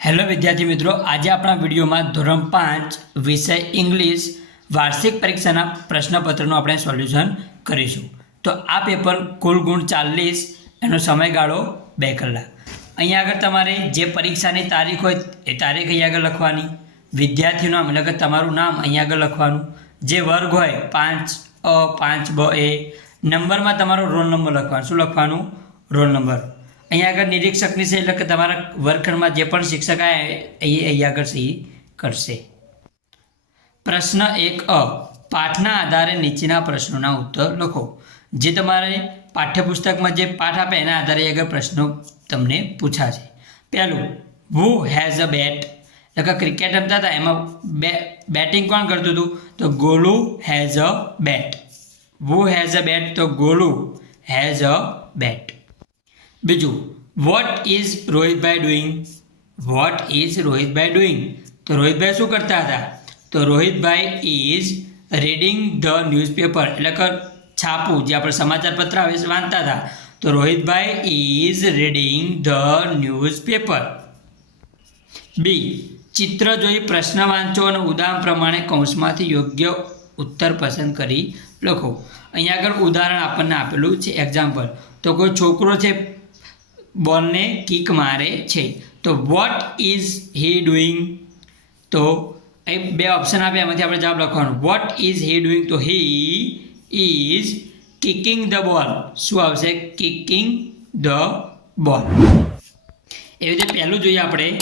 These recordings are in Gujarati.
હેલો વિદ્યાર્થી મિત્રો, આજે આપણા વિડીયોમાં ધોરણ પાંચ વિષય ઇંગ્લિશ વાર્ષિક પરીક્ષાના પ્રશ્નપત્રનું આપણે સોલ્યુશન કરીશું. તો આ પેપર કુલ ગુણ ચાલીસ, એનો સમયગાળો બે કલાક. અહીંયા આગળ તમારે જે પરીક્ષાની તારીખ હોય એ તારીખ અહીં આગળ લખવાની. વિદ્યાર્થીનું નામ એટલે કે તમારું નામ અહીંયા આગળ લખવાનું. જે વર્ગ હોય, પાંચ અ, પાંચ બ, એ, નંબરમાં તમારો રોલ નંબર લખવાનો. શું લખવાનું? Roll number. અહીંયા આગળ નિરીક્ષકની છે એટલે કે તમારા વર્ગખંડમાં જે પણ શિક્ષક આવે એ અહીંયા આગળ સહી કરશે. પ્રશ્ન એક અ, પાઠના આધારે નીચેના પ્રશ્નોના ઉત્તર લખો. જે તમારે પાઠ્યપુસ્તકમાં જે પાઠ આપે એના આધારે આગળ પ્રશ્નો તમને પૂછાશે. પહેલું હુ હેઝ અ બેટ એટલે કે ક્રિકેટ રમતા હતા, એમાં બે બેટિંગ કોણ કરતું હતું? તો Golu has a bat who has a bat તો ગોલુ હેઝ અ બેટ બીજું what is Rohitbhai doing what is Rohitbhai doing તો રોહિતભાઈ શું કરતા હતા? તો Rohitbhai is reading the newspaper એટલે કે છાપું, જે આપણે સમાચારપત્ર આવે છે, વાંચતા હતા. તો Rohitbhai is reading the newspaper B, ચિત્ર જોઈ પ્રશ્ન વાંચો અને ઉદાહરણ પ્રમાણે કૌંસમાંથી યોગ્ય ઉત્તર પસંદ કરી લખો. અહીંયા આગળ ઉદાહરણ આપણને આપેલું છે એક્ઝામ્પલ તો કોઈ છોકરો છે બોલને કિક મારે છે. તો વોટ ઇઝ હી ડુઈંગ તો એ બે ઓપ્શન આપ્યા એમાંથી આપણે જવાબ લખવાનો. વોટ ઇઝ હી ડુઈંગ તો હી ઇઝ કિકિંગ ધ બોલ શું આવશે? કિકિંગ ધ બોલ એવી રીતે પહેલું જોઈએ આપણે.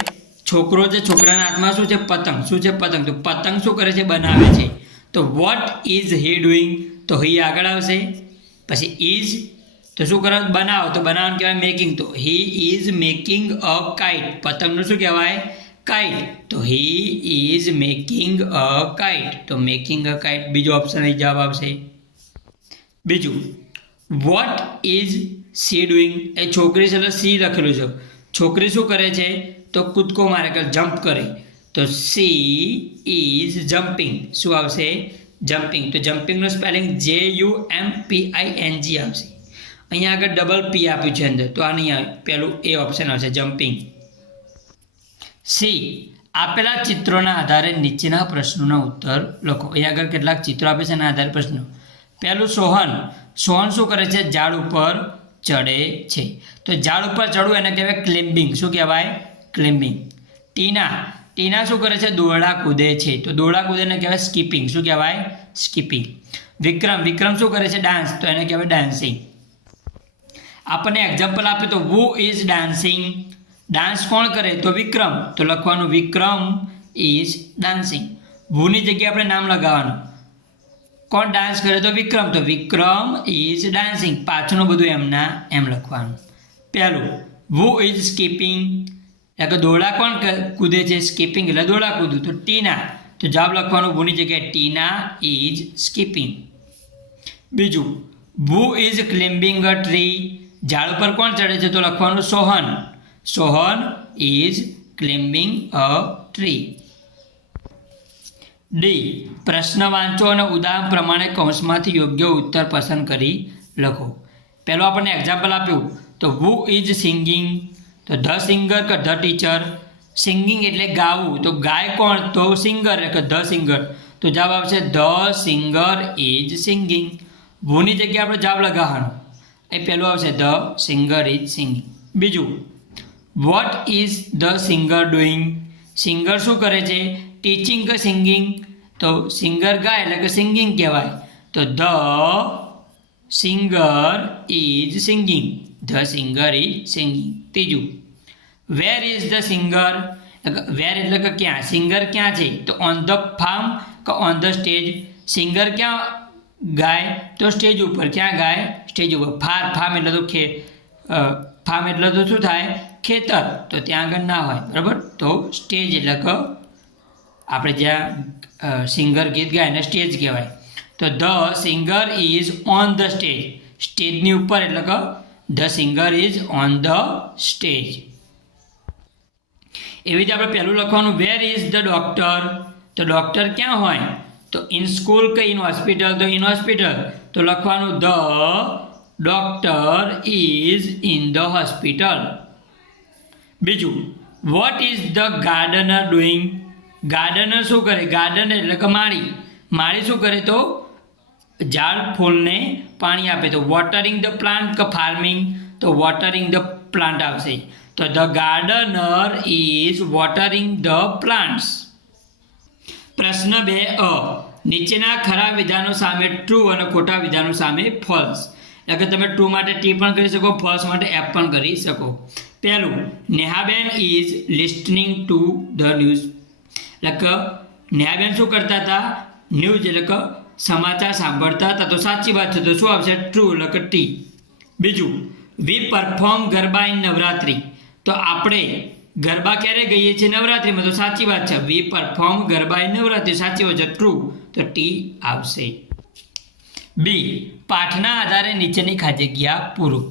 છોકરો છે, છોકરાના હાથમાં શું છે? પતંગ. શું છે પતંગ? તો પતંગ શું કરે છે? બનાવે છે. તો વોટ ઇઝ હી ડુઈંગ તો હી આગળ આવશે. પછી ઇઝ તો શું કરો? બનાવો. તો બનાવવાનું કહેવાય મેકિંગ તો he is making a kite પતંગનું શું કહેવાય? કાઇટ તો he is making a kite તો મેકિંગ અ કાઇટ બીજો ઓપ્શન અહીં જવાબ આવશે. બીજું વોટ ઇઝ સી ડુઈંગ એ છોકરી છે એટલે સી લખેલું છે. છોકરી શું કરે છે? તો કૂદકો મારે કે જમ્પ કરે. તો સી ઇઝ જમ્પિંગ શું આવશે? જમ્પિંગ તો જમ્પિંગનું spelling J U M P I N G આવશે. અહીંયા આગળ ડબલ પી આપ્યું છે અંદર, તો આ નહીં પહેલું એ ઓપ્શન આવશે જમ્પિંગ સી આપેલા ચિત્રોના આધારે નીચેના પ્રશ્નોના ઉત્તર લખો. અહીંયા આગળ કેટલાક ચિત્રો આપે છે એના આધારે પ્રશ્નો. પહેલું સોહન સોહન શું કરે છે? ઝાડ ઉપર ચડે છે. તો ઝાડ ઉપર ચડવું એને કહેવાય ક્લિમ્બિંગ શું કહેવાય? ક્લિમ્બિંગ ટીના ટીના શું કરે છે? દોરડા કૂદે છે. તો દોરડા કૂદે એને કહેવાય સ્કીપિંગ શું કહેવાય? સ્કીપિંગ વિક્રમ વિક્રમ શું કરે છે? ડાન્સ તો એને કહેવાય ડાન્સિંગ આપણને એક્ઝામ્પલ આપે તો વુ ઇઝ ડાન્સિંગ ડાન્સ કોણ કરે? તો વિક્રમ. તો લખવાનું વિક્રમ ઇઝ ડાન્સિંગ વુની જગ્યાએ આપણે નામ લગાવવાનું? કોણ ડાન્સ કરે? તો વિક્રમ. તો વિક્રમ ઇઝ ડાન્સિંગ પાછળનું બધું એમના, એમ લખવાનું. પહેલું વુ ઇઝ સ્કીપિંગ એટલે દોડા કોણ કૂદે છે? સ્કીપિંગ એટલે દોડા કૂદું તો ટીના. તો જવાબ લખવાનું ભૂની જગ્યાએ? ટીના ઇઝ સ્કીપિંગ બીજું ભૂ ઇઝ ક્લિમ્બિંગ અ ટ્રી ઝાડ ઉપર કોણ ચડે છે તો લખવાનું Sohan. Sohan is climbing a tree. D. પ્રશ્ન વાંચો અને ઉદાહરણ પ્રમાણે કૌંસમાંથી યોગ્ય ઉત્તર પસંદ કરી લખો. પહેલો આપણને એક્ઝામ્પલ આપ્યું. તો હુ ઇઝ સિંગિંગ તો ધ સિંગર કે ધ ટીચર? સિંગિંગ એટલે ગાવું. તો ગાય કોણ? તો સિંગર. કે ધ સિંગર. તો જવાબ આવશે, ધ સિંગર ઇઝ સિંગિંગ. વુની જગ્યાએ આપણે જવાબ લગાવવાનો. એ પહેલું આવશે ધ સિંગર ઇઝ સિંગિંગ. બીજું what is the singer doing singer શું કરે છે? ટીચિંગ કે સિંગિંગ તો સિંગર ગાય એટલે કે સિંગિંગ કહેવાય. તો the singer is singing. The singer is singing. ત્રીજું where is the singer where એટલે કે ક્યાં? સિંગર ક્યાં છે? તો ઓન ધ ફાર્મ કે ઓન ધ સ્ટેજ સિંગર ક્યાં ગાય? તો સ્ટેજ ઉપર. ક્યાં ગાય? સ્ટેજ ઉપર. ફાર ફાર્મ એટલે તો ખે ફામ એટલે તો શું થાય? ખેતર. તો ત્યાં આગળ ના હોય. બરાબર? તો સ્ટેજ એટલે કે આપણે જ્યાં સિંગર ગીત ગાય એને સ્ટેજ કહેવાય. તો the singer is on the stage. સ્ટેજની ઉપર એટલે કે the singer is on the stage. એવી રીતે આપણે પહેલું લખવાનું, વેર ઇઝ ધ ડૉક્ટર? તો ડૉક્ટર ક્યાં હોય? તો ઇન સ્કૂલ કે ઇન હોસ્પિટલ તો ઇન હોસ્પિટલ તો લખવાનું the doctor is in the hospital બીજું what is the gardener doing gardener શું કરે? ગાર્ડનર એટલે કે માળી. માળી શું કરે તો? ઝાડ ફૂલને પાણી આપે. તો વોટરિંગ ધ પ્લાન્ટ કે ફાર્મિંગ તો વોટરિંગ ધ પ્લાન્ટ આવશે. તો the gardener is watering the plants પ્રશ્ન બે અ. નીચેના ખરા વિધાનો સામે ટ્રુ અને ખોટા વિધાનો સામે ફોલ્સ એટલે કે તમે ટ્રુ માટે ટી પણ કરી શકો ફોલ્સ માટે એફ પણ કરી શકો. પહેલું, Nehaben is listening to the news એટલે કે નેહાબેન શું કરતા હતા? ન્યૂઝ એટલે કે સમાચાર સાંભળતા હતા. તો સાચી વાત છે, તો શું આવશે? ટ્રુ એટલે કે ટી બીજું we perform garba in Navratri. તો આપણે ગરબા ક્યારે ગઈએ છીએ? નવરાત્રિમાં તો સાચી વાત છે. We perform garba a Navratri. સાચી વાત છે. ટ્રુ તો ટી આવશે. બી પાઠના આધારે નીચેની ખાલી જગ્યા પૂરું.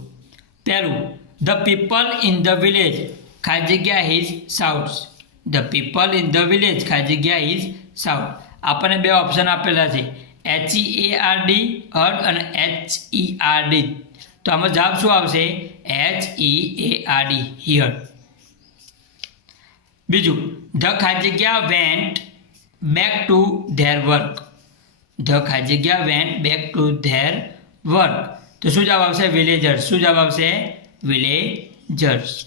પહેલું the people in the village ખાલી જગ્યા his shouts the people in the village ખાલી જગ્યા હિઝ સાઉથ આપણને બે ઓપ્શન આપેલા છે. H A R D herd અને એચ ઈ આર ડી તો આમાં જવાબ શું આવશે? H E A R D hear બીજું, ધ ખાલી જગ્યા went back to their work. The ખાલી જગ્યા went back to their work. તો શું જવાબ આવશે? વિલેજર્સ શું જવાબ આવશે? વિલેજર્સ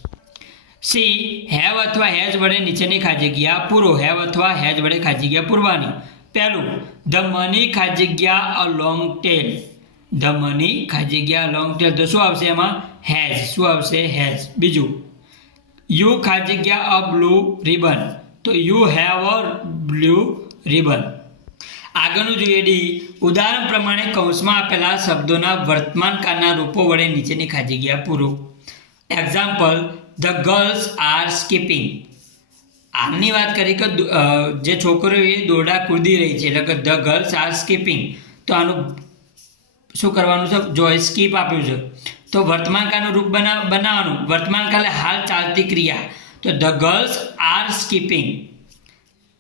સી, હેવ અથવા હેઝ વડે નીચેની ખાલી જગ્યા પૂરો. હેવ અથવા હેઝ વડે ખાલી જગ્યા પૂરવાની. પહેલું, ધ મની ખાલી જગ્યા a long tale. The money ખાલી જગ્યા લોંગ ટેલ. તો શું આવશે એમાં? હેઝ શું આવશે? હેઝ બીજું યુ ખાલી જગ્યા અ બ્લુ રિબન. તો you have a blue ribbon. આગળનું જોઈએ ડી. ઉદાહરણ પ્રમાણે કૌંસમાં આપેલા શબ્દોના વર્તમાન કાળના રૂપો વડે નીચેની ખાલી જગ્યા પૂરું. Example the girls are skipping આમની વાત કરી કે જે છોકરીઓ એ દોરડા કૂદી રહી છે, એટલે કે ધ ગર્લ્સ આર સ્કીપિંગ તો આનું શું કરવાનું છે? જો સ્કીપ આપ્યું છે તો વર્તમાનકાળનું રૂપ બના, બનાવવાનું. વર્તમાનકાળે હાલ ચાલતી ક્રિયા. તો ધ ગર્લ્સ આર સ્કીપિંગ.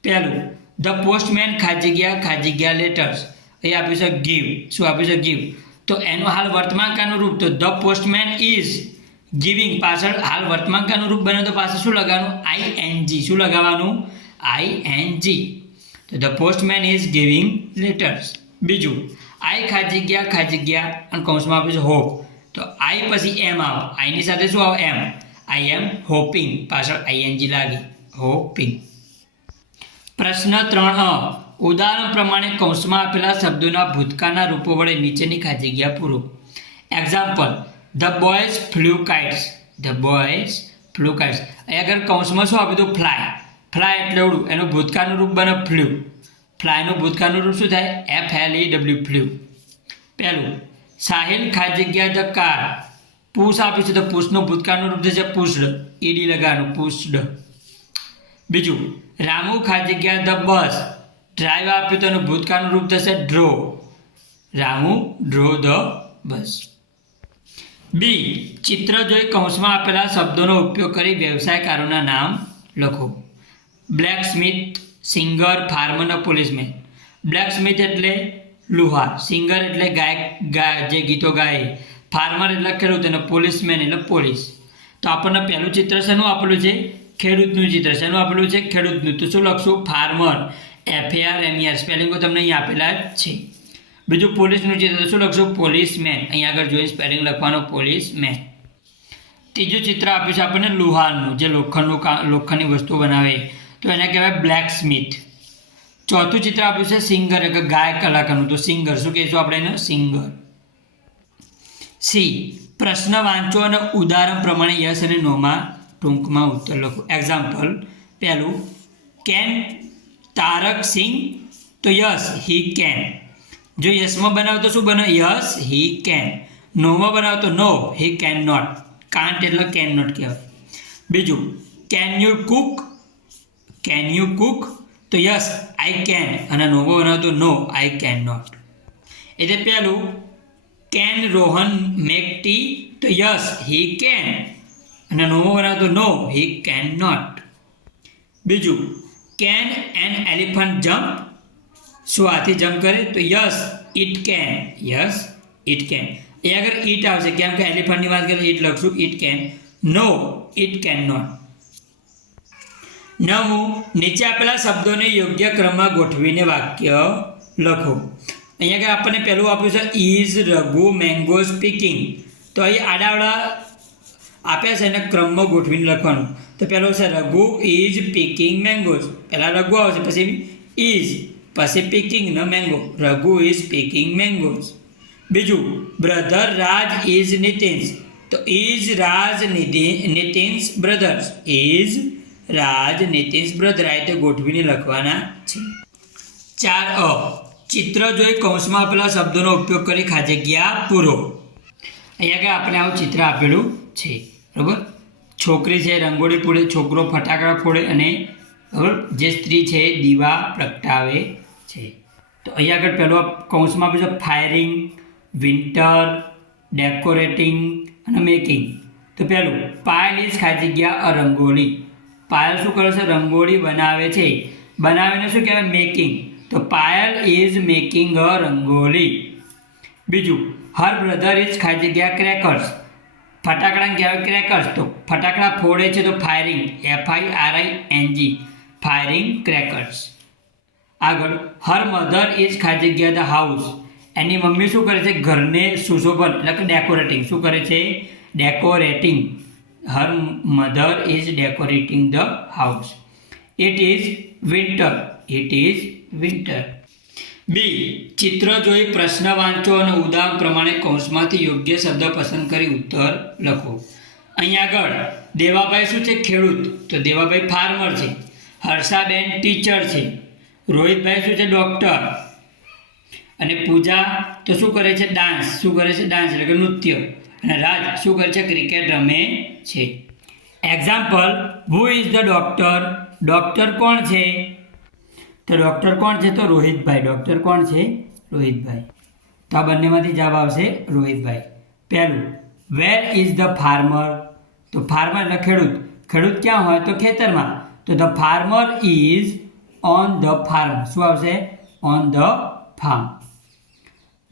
પહેલું, ધ પોસ્ટમેન ખાજી ગયા ખાજી ગયા લેટર્સ. એ આપ્યું છે ગીવ. શું આપ્યું છે ગીવ? તો એનું હાલ વર્તમાનકાળનું રૂપ. તો ધ પોસ્ટમેન ઇઝ ગિવિંગ પાછળ હાલ વર્તમાનકાળનું રૂપ બને તો પાછળ શું લગાવવાનું? I N G. શું લગાવવાનું? I N G. તો the postman is giving letters. બીજું, આઈ ખાજી ગયા ખાજી ગયા. અને કૌંસમાં આપ્યું છે હોપ. તો આઈ પછી એમ આવ. આઈની સાથે શું આવે? એમ આઈ એમ હોપિંગ પાછળ આઈએનજી લાગી. હોપિંગ પ્રશ્ન ત્રણ અ. ઉદાહરણ પ્રમાણે કૌંસમાં આપેલા શબ્દોના ભૂતકાળના રૂપો વડે નીચેની ખાલી જગ્યા પૂરો. Example the boys flew kites the boys flew kites અહીંયા કૌંસમાં શું આપ્યું હતું ફ્લાય ફ્લાય એટલે ઉડું. એનું ભૂતકાળનું રૂપ બને ફ્લુ ફ્લાયનું ભૂતકાળનું રૂપ શું થાય? F L E W flew પહેલું. સાહિલ ખાલી જગ્યા ધ કાર પૂસ આપ્યું છે તો પૂસનું ભૂતકાળનું રૂપ થશે પુષ્ડ ઈડી લગાવવાનું પુષ્ડ બીજું, રામુ ખાલી જગ્યા ધ બસ. ડ્રાઈવ આપ્યું તો એનું ભૂતકાળનું રૂપ થશે draw. Ramu, draw the bus. B, ચિત્ર જોઈ કૌંસમાં આપેલા શબ્દોનો ઉપયોગ કરી વ્યવસાયકારોના નામ લખો. Blacksmith singer, farmer, policeman. Blacksmith એટલે લુહાર. સિંગર એટલે ગાયક, ગાય, જે ગીતો ગાય. ફાર્મર એટલે ખેડૂત અને પોલીસમેન એટલે પોલીસ. તો આપણને પહેલું ચિત્ર શેનું આપેલું છે? ખેડૂતનું ચિત્ર. શેનું આપેલું છે? ખેડૂતનું. તો શું લખશું? Farmer. F R M R સ્પેલિંગો તમને અહીં આપેલા જ છે. બીજું પોલીસનું ચિત્ર. શું લખશું? પોલીસમેન. અહીં આગળ જોઈ સ્પેલિંગ લખવાનું. પોલીસમેન. ત્રીજું ચિત્ર આપ્યું છે આપણને લુહારનું, જે લોખંડનું લોખંડની વસ્તુ બનાવે. તો એને કહેવાય બ્લેક સ્મિથ ચોથું ચિત્ર આપ્યું છે સિંગર એટલે ગાયક કલાકારનું. તો સિંગર શું કહીશું આપણે એને? સિંગર. સી. પ્રશ્ન વાંચો અને ઉદાહરણ પ્રમાણે યસ અને નોમાં ટૂંકમાં ઉત્તર લખો. એક્ઝામ્પલ પહેલું કેન તારક સિંગ તો યસ હી કેન જો યસમાં બનાવતો શું બને યસ હી કેન નોમાં બનાવતો no he can not can't એટલે કેન નોટ કહેવાય. બીજું can you cook can you cook તો યસ આઈ કેન અને નોવો બનાવ તો નો આઈ કેન નોટ એટલે પહેલું કેન રોહન મેક ટી તો યસ હી કેન અને નોવો બનાવ તો નો હી કેન નોટ બીજું કેન એન એલિફન્ટ જમ્પ શું હાથી જમ્પ કરે? તો yes it can yes it can એ આગળ ઈટ આવશે. કેમ કે એલિફન્ટની વાત કરીએ ઇટ લખશું it can no it can not નવમું નીચે આપેલા શબ્દોને યોગ્ય ક્રમમાં ગોઠવીને વાક્ય લખો. અહીંયા આગળ આપણને પહેલું આપ્યું છે ઇઝ રઘુ મેંગો સ્પીકિંગ. તો અહીં આડાવડા આપ્યા છે એને ક્રમમાં ગોઠવીને લખવાનું. તો પહેલું છે, રઘુ ઇઝ પીકિંગ મેંગોઝ. પહેલાં રઘુ આવશે પછી ઇઝ પછી picking an mango. Raghu is picking mangoes. બીજું, બ્રધર રાજ ઇઝ નિતિન્સ. તો is Raj Nitin's brothers. Is Raj Nitin's brother આ ગોઠવીને લખવાના છે. ચાર અ. ચિત્ર જોઈ કૌંસમાં આપેલા શબ્દોનો ઉપયોગ કરી ખાજગ્યા પૂરો. અહીંયા આગળ આપણે આવું ચિત્ર આપેલું છે. બરાબર? છોકરી છે, રંગોળી ફોડે, છોકરો ફટાકડા ફોડે અને બરાબર? જે સ્ત્રી છે, દીવા પ્રગટાવે છે. તો અહીંયા આગળ પહેલો કૌંસમાં આપ્યું છે, ફાયરિંગ, વિન્ટર, ડેકોરેટિંગ અને મેકિંગ. તો પહેલું પાયલીસ ઇઝ ખાઈ જગ્યા અ રંગોળી. પાયલ શું કરે છે? રંગોળી બનાવે છે. બનાવીને શું કહેવાય? મેકિંગ તો Payal is making a rangoli. બીજું હર બ્રધર ઇઝ ખાઈ જગ્યા ક્રેકર્સ ફટાકડાને કહેવાય ક્રેકર્સ તો ફટાકડા ફોડે છે તો firing F I R I N G firing crackers આગળ હર મધર ઇઝ ખાઈ જગ્યા ધ હાઉસ એની મમ્મી શું કરે છે? ઘરને સુશોભન, એટલે કે ડેકોરેટિંગ શું કરે છે? Decorating her mother is decorating the house it is winter it is winter B ચિત્ર જોઈ પ્રશ્ન વાંચો અને ઉદાહરણ પ્રમાણે કૌંસમાંથી યોગ્ય શબ્દ પસંદ કરી ઉત્તર લખો. અહીંયા આગળ. દેવાભાઈ શું છે? ખેડૂત. તો દેવાભાઈ ફાર્મર છે. હર્ષાબેન ટીચર છે. રોહિતભાઈ શું છે? ડૉક્ટર અને પૂજા તો શું કરે છે? ડાન્સ શું કરે છે? ડાન્સ એટલે કે નૃત્ય. અને રાજ, શું કરે છે ક્રિકેટ રમે છે. Example who is the doctor doctor કોણ છે? તો ડૉક્ટર કોણ છે? તો રોહિતભાઈ. ડૉક્ટર કોણ છે? રોહિતભાઈ. તો આ બંનેમાંથી જવાબ આવશે રોહિતભાઈ. પહેલું વેર ઇઝ ધ ફાર્મર તો ફાર્મર એટલે ખેડૂત. ખેડૂત ક્યાં હોય? તો ખેતરમાં. તો the farmer is on the farm શું આવશે? ઓન ધ ફાર્મ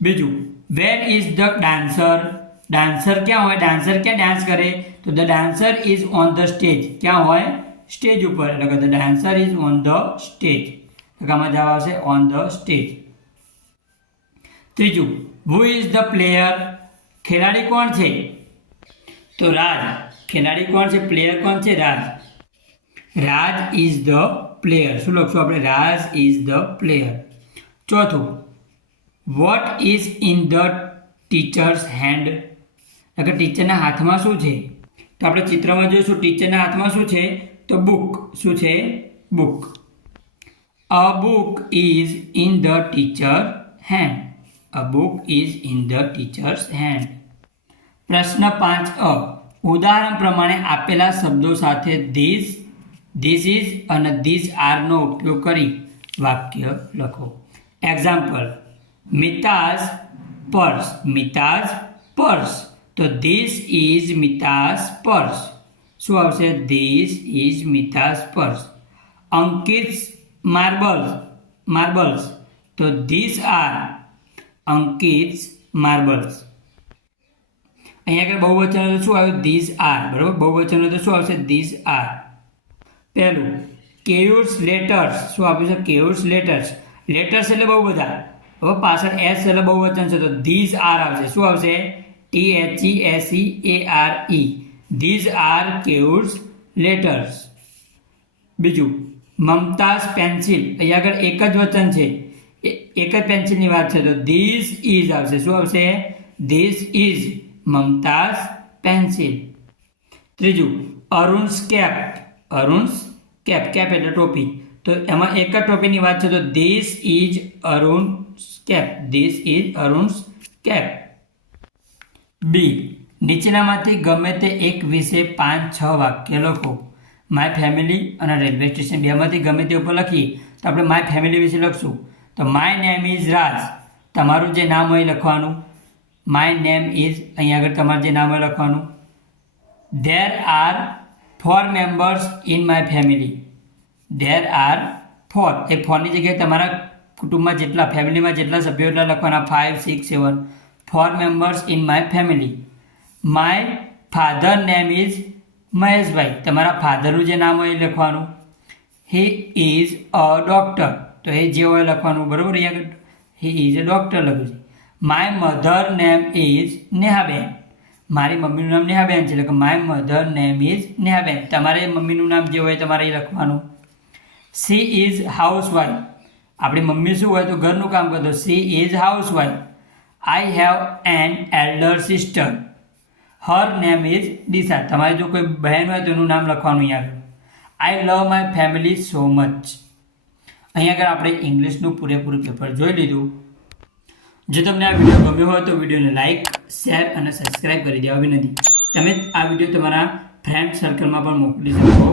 બીજું where is the dancer dancer ક્યાં હોય ડાન્સર ક્યાં ડાન્સ કરે તો the dancer is on the stage ક્યાં હોય સ્ટેજ ઉપર એટલે કે the dancer is on the stage તો આમાં જવાબ આવશે ઓન ધ સ્ટેજ ત્રીજું હુ ઇઝ ધ પ્લેયર ખેલાડી કોણ છે તો રાજ ખેલાડી કોણ છે પ્લેયર કોણ છે Raj Raj is the player શું લખશું આપણે રાજ ઇઝ ધ પ્લેયર ચોથું what is in the teacher's hand કે ટીચરના હાથમાં શું છે? તો આપણે ચિત્રમાં જોઈશું ટીચરના હાથમાં શું છે? તો બુક શું છે? Book a book is in the teacher hand a book is in the teacher's hand પ્રશ્ન પાંચ અ. ઉદાહરણ પ્રમાણે આપેલા શબ્દો સાથે ધીસ ધીસ ઇઝ અને ધીસ આરનો ઉપયોગ કરી વાક્ય લખો. Example Mita's purse. Mita's purse. તો ધીસ ઇઝ મિતા પર્સ શું આવશે? This is Mita purse Ankit marbles marbles તો ધીસ આર અંકિત માર્બલ્સ અહીંયા આગળ બહુવચન તો શું આવ્યું? ધીસ આર બરાબર? બહુવચન તો શું આવશે? ધીસ આર પહેલું કેયુર્સ લેટર્સ શું આપ્યું છે? કેયુર્સ લેટર્સ લેટર્સ એટલે બહુ બધા. હવે પાછળ એસ એટલે બહુવચન છે, તો ધીસ આર આવશે. શું આવશે? T H E S E A R E these are caves letters બીજું મમતાઝ પેન્સિલ અહીંયા આગળ એક જ વચન છે. એક જ પેન્સિલની વાત છે. તો ધીસ ઇઝ આવશે. શું આવશે? ધીસ ઇઝ મમતાઝ પેન્સિલ ત્રીજું Arun's cap Arun's cap cap એટલે ટોપી. તો એમાં એક જ ટોપીની વાત છે. તો this is Arun cap this is Arun's cap B. નીચેનામાંથી ગમે તે એક વિશે પાંચ, છ વાક્ય લખો. માય ફેમિલી અને રેલવે સ્ટેશન બેમાંથી ગમે તે ઉપર લખીએ, તો આપણે માય ફેમિલી વિશે લખશું. તો માય નેમ ઇઝ રાજ તમારું જે નામ હોય લખવાનું. માય નેમ ઇઝ અહીંયા આગળ તમારું જે નામ હોય લખવાનું. There are four members in my family there are four a ફોરની જગ્યાએ તમારા કુટુંબમાં જેટલા ફેમિલીમાં જેટલા સભ્યો એટલા લખવાના. Five six seven four members in my family my father name is Maheshbhai તમારા ફાધરનું જે નામ હોય એ લખવાનું. હી ઇઝ અ ડૉક્ટર તો એ જે હોય લખવાનું, બરાબર? અહીંયા હી ઇઝ અ ડૉક્ટર લખ્યું છે. My mother name is Nehaben મારી મમ્મીનું નામ નેહાબેન છે. એટલે કે my mother name is Nehaben તમારે મમ્મીનું નામ જે હોય તમારે એ લખવાનું. સી ઇઝ હાઉસવાઇફ આપણી મમ્મી શું હોય તો ઘરનું કામ કરતો. She is housewife I have an elder sister her name is Disha તમારે જો કોઈ બહેન હોય તો એનું નામ લખવાનું અહીંયા I love my family so much અહીંયા આગળ આપણે ઇંગ્લિશનું પૂરેપૂરું પેપર જોઈ લીધું. જો તમને આ વીડિયો ગમ્યો હોય તો વિડીયોને લાઇક શેર અને સબસ્ક્રાઈબ કરી દેવા વિનંતી. તમે આ વીડિયો તમારા ફ્રેન્ડ સર્કલમાં પણ મોકલી શકો.